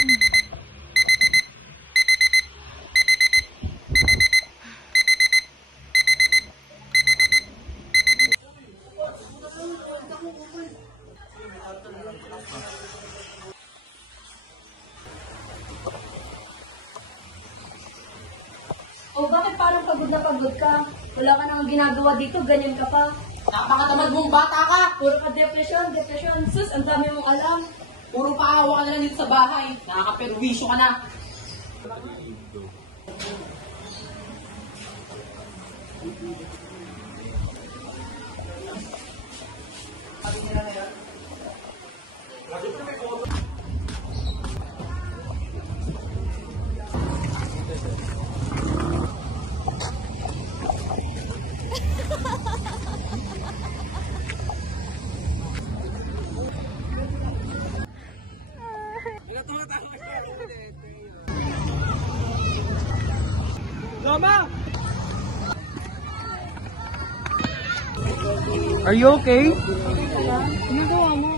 O bakit parang pagod na pagod ka? Wala ka nang ginagawa dito, ganyan ka pa. Napakatamad mong bata ka! Puro ka depression. Sus, ang dami mong alam. Puro paawa ka na lang dito sa bahay. Nakakaperwisyo ka na. Mama! Are you okay? Ginagawa mo.